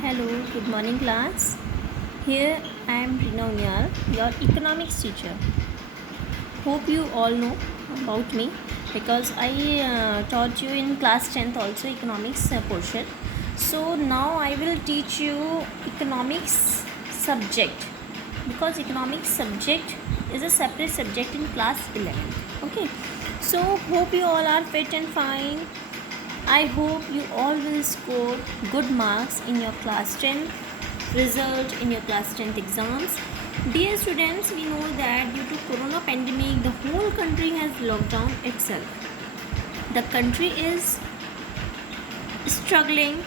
Hello, good morning class. Here I am Rina Unyal, your economics teacher. Hope you all know about me because I taught you in class 10th also economics portion. So now I will teach you economics subject because economics subject is a separate subject in class 11th. Okay. So hope you all are fit and fine. I hope you all will score good marks in your class 10 result in your class 10th exams. Dear students, we know that due to corona pandemic the whole country has locked down itself. The country is struggling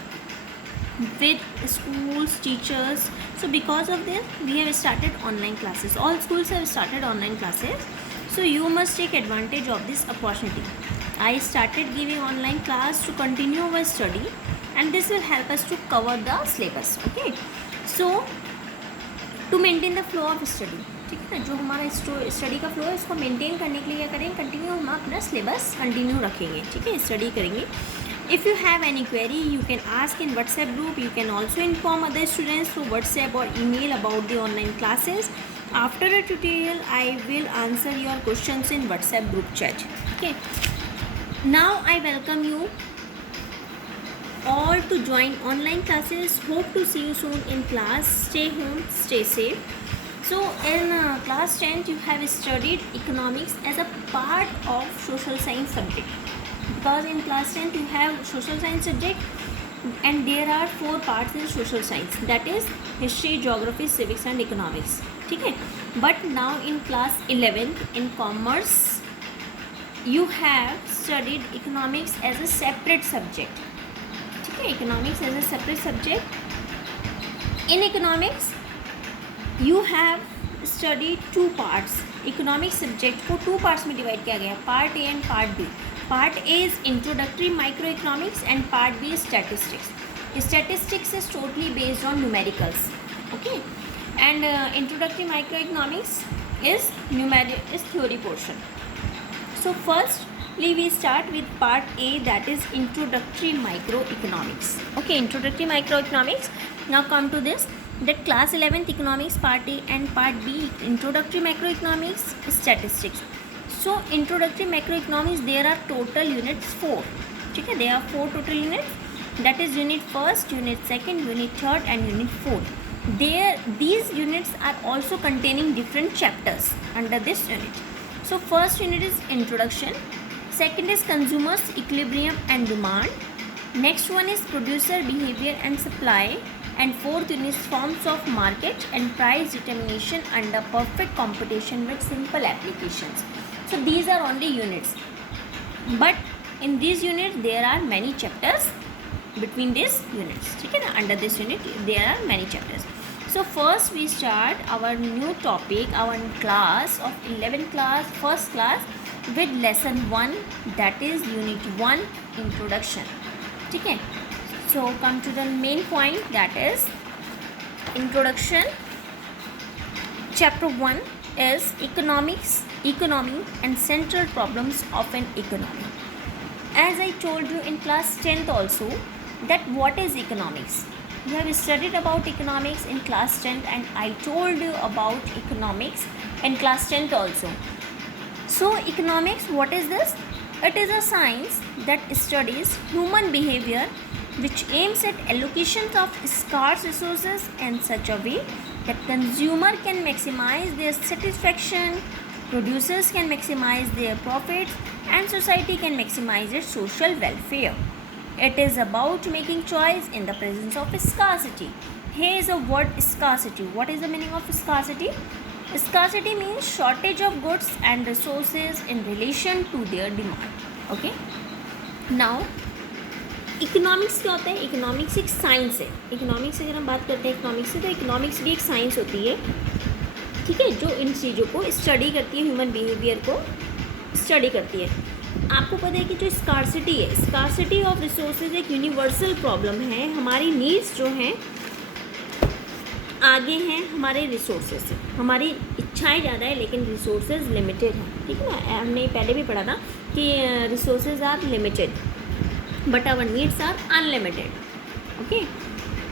with schools, teachers. So because of this we have started online classes. All schools have started online classes. So you must take advantage of this opportunity. I started giving online class to continue our study and this will help us to cover the syllabus. Okay. So to maintain the flow of study, ठीक है ना, जो हमारा स्टडी का फ्लो है उसको मेंटेन करने के लिए क्या करेंगे, कंटिन्यू हम अपना सिलेबस कंटिन्यू रखेंगे, ठीक है, स्टडी करेंगे. If you have any query you can ask in WhatsApp group. You can also inform other students through WhatsApp और email about the online classes. After a tutorial I will answer your questions in WhatsApp group chat. Okay, now I welcome you all to join online classes. Hope to see you soon in class. Stay home, stay safe. So in class 10th you have studied economics as a part of social science subject, because in class 10th you have social science subject and there are 4 parts in social science, that is history, geography, civics and economics, ठीक है. But now in class 11th in commerce you have studied economics as a separate subject. Economics as a separate subject. In economics you have studied 2 parts. Economic subject को 2 parts में divide किया गया है, part A and part B. Part A is introductory microeconomics and part B is statistics. Statistics is totally based on numericals, okay, and introductory microeconomics is theory portion. So first we start with part A, that is introductory microeconomics. Okay, introductory microeconomics. Now come to this, that class 11th economics part A and part B introductory macroeconomics, statistics. So introductory macroeconomics there are total units 4, ठीक है, there are 4 total units, that is unit 1st, unit 2nd, unit 3rd and unit 4th. These units are also containing different chapters under this unit. So first unit is introduction, second is consumers, equilibrium and demand, next one is producer behavior and supply, and fourth unit is forms of market and price determination under perfect competition with simple applications. So these are only units, but in these units there are many chapters between these units, ठीक है ना, under this unit there are many chapters. So first we start our new topic, our class of 11th class, first class with lesson 1, that is unit 1 introduction, ठीक है. So come to the main point, that is introduction. Chapter 1 is economics, economy and central problems of an economy. As I told you in class 10th also, that what is economics. You have studied about economics in class 10th and I told you about economics in class 10th also. So economics, what is this? It is a science that studies human behavior which aims at allocations of scarce resources in such a way that consumer can maximize their satisfaction, producers can maximize their profits and society can maximize its social welfare. It is about making choice in the presence of scarcity. Here is a word scarcity. What is the meaning of scarcity? Scarcity means shortage of goods and resources in relation to their demand. Okay. Now economics क्या होता है? इकोनॉमिक्स एक साइंस है. इकोनॉमिक्स से अगर हम बात करते हैं इकोनॉमिक्स से, तो इकोनॉमिक्स भी एक साइंस होती है, ठीक है, जो इन चीज़ों को स्टडी करती है, ह्यूमन बिहेवियर को स्टडी करती है. आपको पता है कि जो स्कार्सिटी है, स्कार्सिटी ऑफ रिसोर्सेज एक यूनिवर्सल प्रॉब्लम है. हमारी नीड्स जो हैं आगे हैं हमारे रिसोर्सेज से. हमारी इच्छाएं ज़्यादा है लेकिन रिसोर्सेज लिमिटेड हैं, ठीक है ना. हमने पहले भी पढ़ा था कि resources are limited but our needs are unlimited. Okay,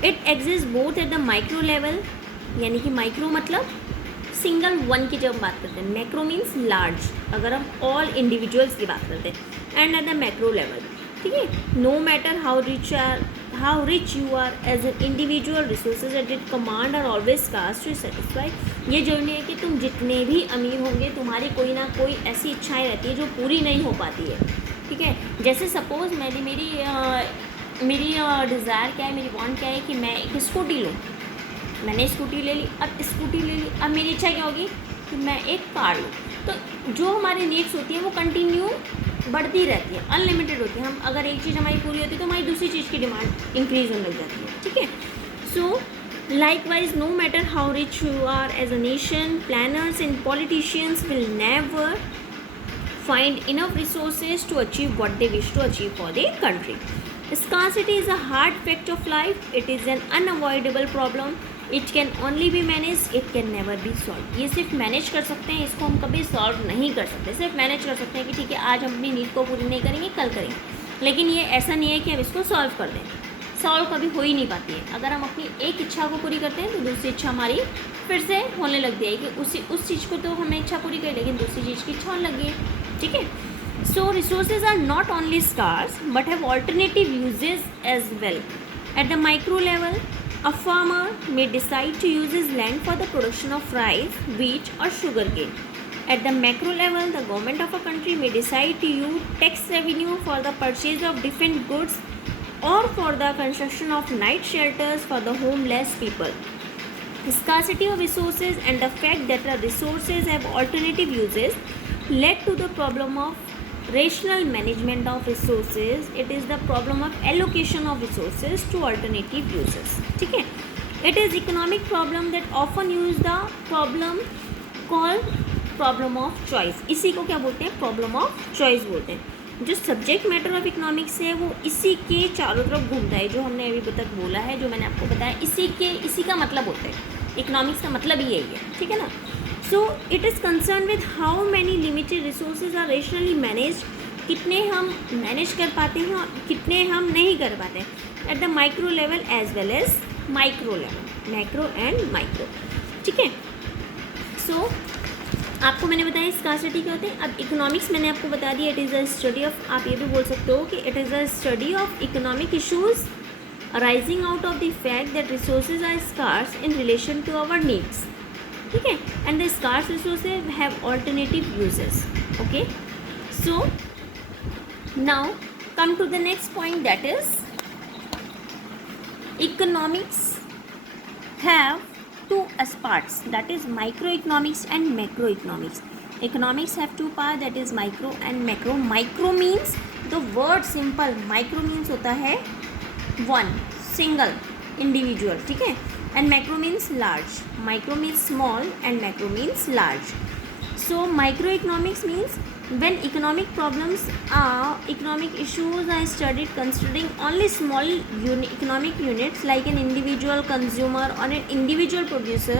it exist both at the micro level, यानी कि माइक्रो मतलब सिंगल वन की जब हम बात करते हैं, मैक्रो मीन्स लार्ज अगर हम ऑल इंडिविजुअल्स की बात करते हैं, and at the macro level, ठीक है। No matter how rich you are as an individual, resources at it command are always scarce to satisfy. ये जरूरी है कि तुम जितने भी अमीर होंगे तुम्हारी कोई ना कोई ऐसी इच्छाएं रहती है जो पूरी नहीं हो पाती है, ठीक है। जैसे सपोज़ मेरी डिज़ायर क्या है, मेरी वांट क्या है कि मैं एक स्कूटी लूँ, मैंने स्कूटी ले ली, अब मेरी इच्छा क्या होगी कि मैं एक कार लूँ। तो जो हमारी नीड्स होती हैं वो कंटिन्यू बढ़ती रहती है, अनलिमिटेड होती है। हम अगर एक चीज़ हमारी पूरी होती है तो हमारी दूसरी चीज़ की डिमांड इंक्रीज होने लग जाती है, ठीक है। सो likewise, no matter how rich you are as a nation, planners and politicians will never find enough resources to achieve what they wish to achieve for the country. Scarcity is a hard fact of life. It is an unavoidable problem. It can only be managed. It can never be solved. ये सिर्फ मैनेज कर सकते हैं, इसको हम कभी सॉल्व नहीं कर सकते। सिर्फ मैनेज कर सकते हैं कि ठीक है आज हम अपनी नीड को पूरी नहीं करेंगे, कल करेंगे, लेकिन ये ऐसा नहीं है कि हम इसको सॉल्व कर दें। सॉल्व कभी हो ही नहीं पाती है। अगर हम अपनी एक इच्छा को पूरी करते हैं तो दूसरी इच्छा हमारी फिर से होने लग जाएगी। उस चीज़ को तो हमने इच्छा पूरी करी, लेकिन दूसरी चीज़ की इच्छा होने लगी है, ठीक है। So resources are not only scarce but have alternative uses as well. At the micro level, a farmer may decide to use his land for the production of rice, wheat or sugarcane. At the macro level, the government of a country may decide to use tax revenue for the purchase of different goods or for the construction of night shelters for the homeless people. Scarcity of resources and the fact that the resources have alternative uses led to the problem of rational management of resources. It is the problem of allocation of resources to alternative uses, ठीक है। It is economic problem that often use the problem called problem of choice. इसी को क्या बोलते हैं, problem of choice बोलते हैं। जो सब्जेक्ट मैटर ऑफ इकोनॉमिक्स है वो इसी के चारों तरफ घूमता है, जो हमने अभी तक बोला है, जो मैंने आपको बताया, इसी का मतलब होता है। इकोनॉमिक्स का मतलब ही यही है, ठीक है ना। So it is concern with how many limited resources are rationally manage, कितने हम मैनेज कर पाते हैं और कितने हम नहीं कर पाते हैं at the micro level as well as micro level, macro and micro, ठीक है। सो आपको मैंने बताया स्कार्सिटी क्या होते हैं। अब इकोनॉमिक्स मैंने आपको बता दिया, it is a study of, आप ये भी बोल सकते हो कि it is a study of economic issues arising out of the fact that resources are scarce in relation to our needs, ठीक है, and the scarce resources have alternative uses, okay. So now come to the next point, that is economics have two as parts, that is microeconomics and macroeconomics. Economics have two parts, that is micro and macro. Micro means the word simple, micro means होता है one single individual, ठीक है, and macro means large. Micro means small and macro means large. So microeconomics means when economic problems are, economic issues are studied considering only small economic units like an individual consumer or an individual producer,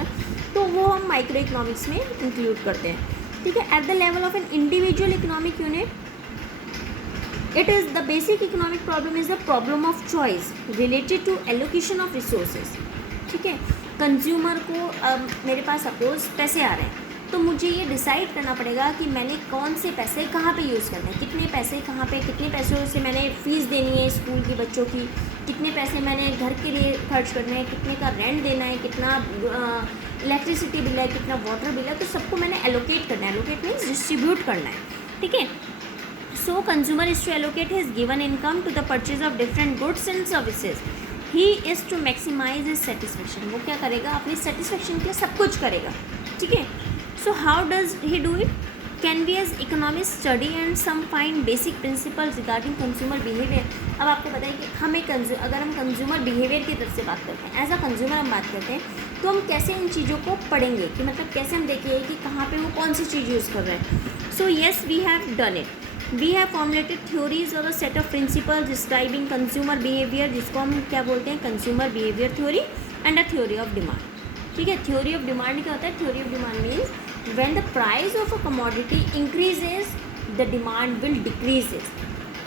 तो वो हम micro economics में इंक्लूड करते हैं, ठीक है। At the level of an individual economic unit, it is the basic economic problem is the problem of choice related to allocation of resources, ठीक है। कंज्यूमर को मेरे पास सपोज पैसे आ रहे हैं, तो मुझे ये डिसाइड करना पड़ेगा कि मैंने कौन से पैसे कहाँ पे यूज़ करने हैं, कितने पैसे कहाँ पे, कितने पैसों से मैंने फ़ीस देनी है स्कूल की बच्चों की, कितने पैसे मैंने घर के लिए खर्च करने हैं, कितने का रेंट देना है, कितना इलेक्ट्रिसिटी बिल है, कितना वाटर बिल है, तो सबको मैंने एलोकेट करना है। एलोकेट मीन्स डिस्ट्रीब्यूट करना है, ठीक है। So consumer is to allocate his given income to the purchase of different goods and services. He is to maximise his satisfaction, वो क्या करेगा, अपनी सेटिस्फेक्शन के लिए सब कुछ करेगा, ठीक है। So how does he do it? Can we as economists study and some find basic principles regarding consumer behavior? अब आपको पता है कि हमें अगर हम कंज्यूमर बिहेवियर की तरफ से बात करते हैं, एज अ कंज्यूमर हम बात करते हैं, तो हम कैसे इन चीज़ों को पढ़ेंगे कि मतलब कैसे हम देखेंगे कि कहाँ पे वो कौन सी चीज़ यूज़ कर रहे हैं। So yes, we have done it. We have formulated theories और a set of principles describing consumer behaviour, जिसको हम क्या बोलते हैं, consumer behaviour theory and a theory of demand, ठीक है। थ्योरी ऑफ डिमांड क्या होता है, theory of demand means when the price of a commodity increases the demand will decreases,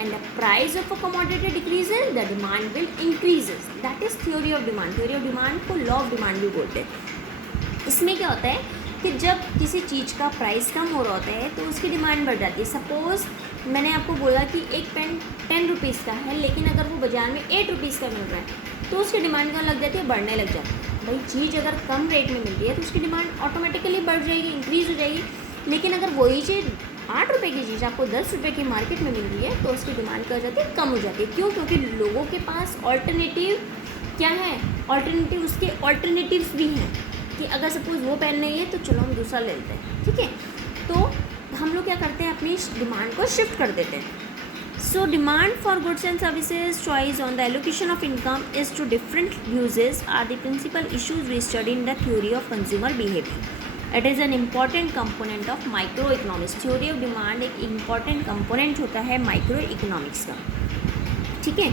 and the price of a commodity decreases, the demand will increases. That is theory of demand. Theory of demand को law of demand भी बोलते हैं. इसमें क्या होता है कि जब किसी चीज़ का प्राइस कम हो रहा होता है तो उसकी डिमांड बढ़ जाती है. सपोज़ मैंने आपको बोला कि एक पेन 10 रुपीज़ का है, लेकिन अगर वो बाज़ार में 8 रुपीज़ का मिल रहा है तो उसकी डिमांड क्या लग जाती है, बढ़ने लग जाती है. भाई चीज़ अगर कम रेट में मिल रही है तो उसकी डिमांड ऑटोमेटिकली बढ़ जाएगी, इंक्रीज़ हो जाएगी. लेकिन अगर वही चीज़ 8 रुपये की चीज़ आपको 10 रुपये की मार्केट में मिल रही है तो उसकी डिमांड क्या हो जाती है, कम हो जाती है. क्यों? क्योंकि लोगों के पास ऑल्टरनेटिव क्या है, ऑल्टरनेटिव उसके ऑल्टरनेटिव्स भी हैं कि अगर सपोज़ वो पेन नहीं है तो चलो हम दूसरा ले लेते हैं. ठीक है, तो हम लोग क्या करते हैं, अपनी डिमांड को शिफ्ट कर देते हैं. So demand for goods and services, choice on the allocation of income is to different uses are the principal issues we study in the theory of consumer behavior. It is an important component of microeconomics. Theory of demand एक important component होता है microeconomics का. ठीक है,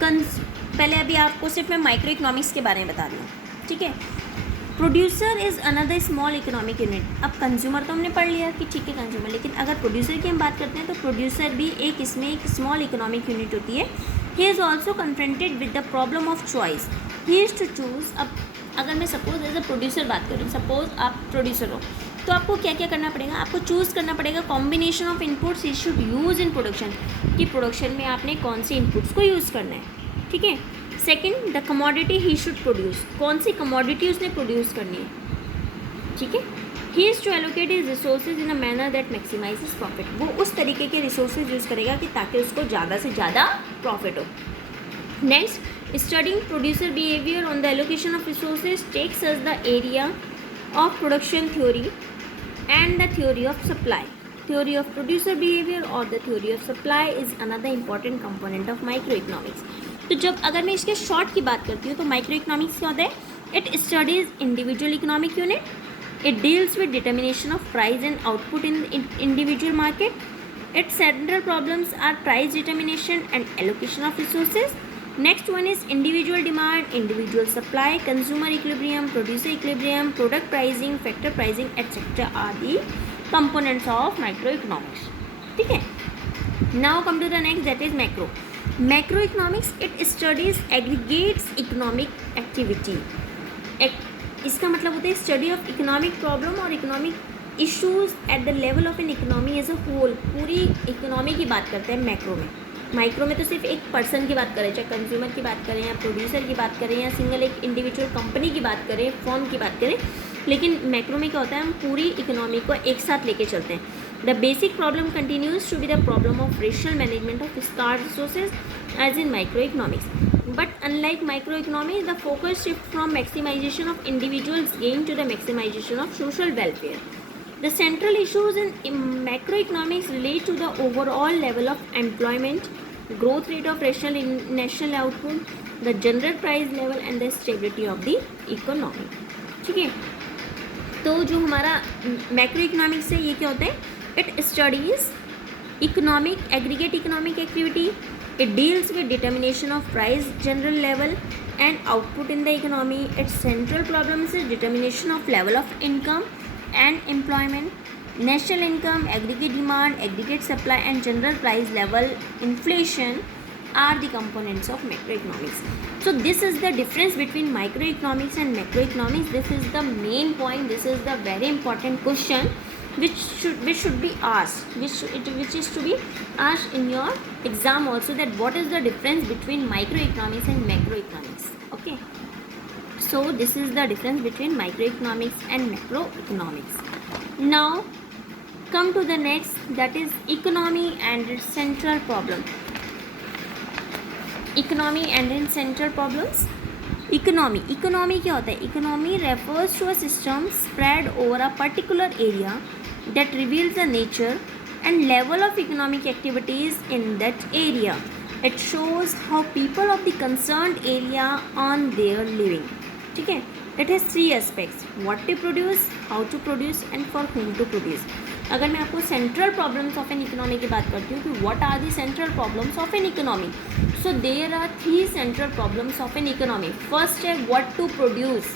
पहले अभी आपको सिर्फ मैं microeconomics के बारे में बता दूँ. ठीक है, producer is another small economic unit. अब कंज्यूमर तो हमने पढ़ लिया कि ठीक है कंज्यूमर, लेकिन अगर प्रोड्यूसर की हम बात करते हैं तो प्रोड्यूसर भी एक इसमें एक स्मॉल इकोनॉमिक यूनिट होती है. He is also confronted with the problem of choice. He is to choose. अब अगर मैं सपोज एज अ प्रोड्यूसर बात करूँ, सपोज आप प्रोड्यूसर हो तो आपको क्या क्या करना पड़ेगा, आपको चूज़ करना पड़ेगा combination of inputs he should use in production. कि प्रोडक्शन में आपने कौन से इनपुट्स को यूज़ करना है. ठीक है, second the commodity he should produce. कौन सी कमोडिटी उसने प्रोड्यूस करनी है. ठीक है, he is to allocate his resources in a manner that maximises profit. वो उस तरीके के रिसोर्सेज यूज़ करेगा कि ताकि उसको ज़्यादा से ज़्यादा प्रॉफिट हो. Next, studying producer behaviour on the allocation of resources takes us the area of production theory and the theory of supply. Theory of producer behavior or the theory of supply is another important component of microeconomics. तो जब अगर मैं इसके शॉर्ट की बात करती हूँ तो माइक्रो इकोनॉमिक्स क्या होता है. It studies individual economic unit. It deals with determination of price and output in individual market. Its central problems are price determination and allocation of resources. Next one is individual demand, individual supply, consumer equilibrium, producer equilibrium, product pricing, factor pricing etcetera are the components of microeconomics. ठीक है, now come to the next, that is macro. Macroeconomics it studies aggregates economic activity. इसका मतलब होता है study of economic problem और economic issues at the level of an economy as a whole. पूरी economy की बात करते हैं मैक्रो में. माइक्रो में तो सिर्फ एक पर्सन की बात करें, चाहे कंज्यूमर की बात करें या प्रोड्यूसर की बात करें या सिंगल एक इंडिविजुअल कंपनी की बात करें, फर्म की बात करें. लेकिन मैक्रो में क्या होता है, हम पूरी इकोनॉमी को एक साथ लेके चलते हैं. The basic problem continues to be the problem of rational management of scarce resources as in microeconomics. But unlike microeconomics the focus shift from maximisation of individuals gain to the maximisation of social welfare. The central issues in macroeconomics relate to the overall level of employment, growth rate of national output, the general price level and the stability of the economy. ठीक है, तो जो हमारा macro economics है ये क्या होता है, it studies economic aggregate economic activity. It deals with determination of price, general level and output in the economy. It's central problems is determination of level of income and employment, national income, aggregate demand, aggregate supply and general price level. Inflation are the components of macroeconomics. So this is the difference between microeconomics and macroeconomics. This is the main point. This is the very important question which should be asked, which is to be asked in your exam also, that what is the difference between microeconomics and macroeconomics. Okay, so this is the difference between microeconomics and macroeconomics. Now come to the next, that is economy and its central problem. Economy and its central problems. Economy क्या होता है. Economy refers to a system spread over a particular area that reveals the nature and level of economic activities in that area. It shows how people of the concerned area earn their living. ठीक है, it has 3 aspects, what to produce, how to produce and for whom to produce. अगर मैं आपको central problems of an economy की बात करती हूँ कि what are the central problems of an economy, so there are 3 central problems of an economy. First है what to produce,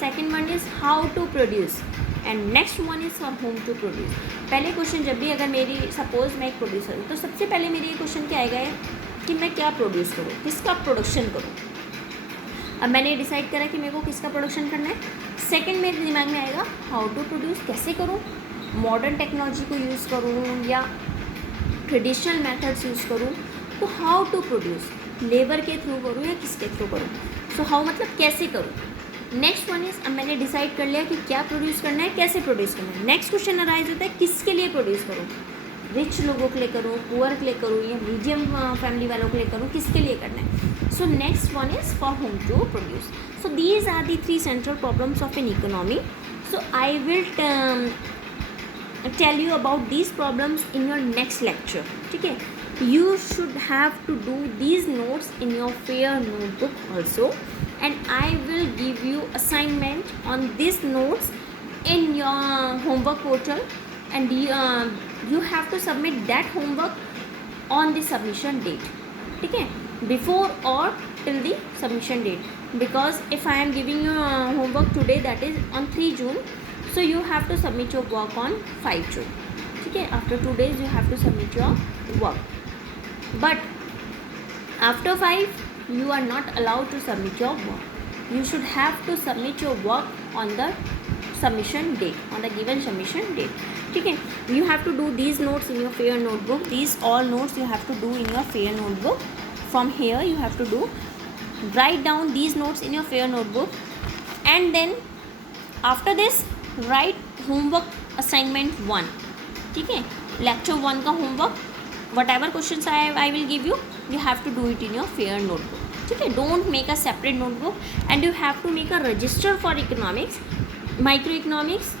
second one is how to produce and next one is for whom to produce. पहले क्वेश्चन जब भी अगर मेरी सपोज मैं एक प्रोड्यूसर हूँ तो सबसे पहले मेरे ये क्वेश्चन क्या आएगा कि मैं क्या प्रोड्यूस करूँ, किसका प्रोडक्शन करूँ। अब मैंने डिसाइड करा कि मेरे को किसका प्रोडक्शन करना है। सेकंड मेरे दिमाग में आएगा हाउ टू प्रोड्यूस, कैसे करूँ, मॉडर्न टेक्नोलॉजी को यूज़ करूँ या ट्रेडिशनल मेथड्स यूज़ करूँ। तो हाउ टू प्रोड्यूस, लेबर के थ्रू करूँ या किसके थ्रू करूँ। सो हाउ मतलब कैसे करूँ। नेक्स्ट वन इज़, अब मैंने डिसाइड कर लिया कि क्या प्रोड्यूस करना है, कैसे प्रोड्यूस करना है। नेक्स्ट क्वेश्चन अराइज होता है किसके लिए प्रोड्यूस करूँ, रिच लोगों के लिए करूँ, पुअर के लिए करूँ या मीडियम फैमिली वालों के लिए करूँ, किसके लिए करना है। So next one is for whom to produce. So these are the 3 central problems of an economy. So I will tell you about these problems in your next lecture. ठीक है, you should have to do these notes in your fair notebook also, and I will give you assignment on these notes in your homework portal, and you have to submit that homework on the submission date. ठीक है, before or till the submission date, because if I am giving you homework today, that is on 3 June, so you have to submit your work on 5 June. ठीक है, after 2 days you have to submit your work, but after 5 you are not allowed to submit your work. You should have to submit your work on the submission date, on the given submission date. ठीक है, you have to do these notes in your fair notebook. These all notes you have to do in your fair notebook. From here you have to do, write down these notes in your fair notebook, and then after this write homework assignment 1. ठीक है, lecture 1 का homework, whatever questions I will give you, you have to do it in your fair notebook. ठीक है, don't make a separate notebook, and you have to make a register for economics, microeconomics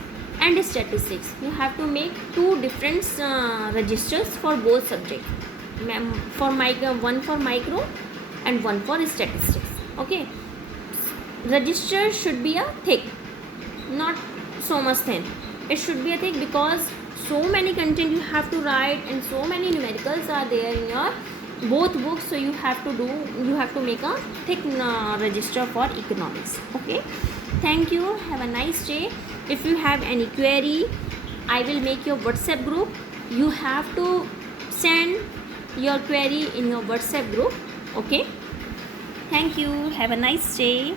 and statistics. You have to make 2 different registers for both subjects, for one for micro and one for statistics. Okay, register should be a thick, not so much thin. It should be a thick because so many content you have to write and so many numericals are there in your both books, so you have to make a thick register for economics. Okay, thank you, have a nice day. If you have any query, I will make your WhatsApp group. You have to send your query in your WhatsApp group. Okay, thank you, have a nice day.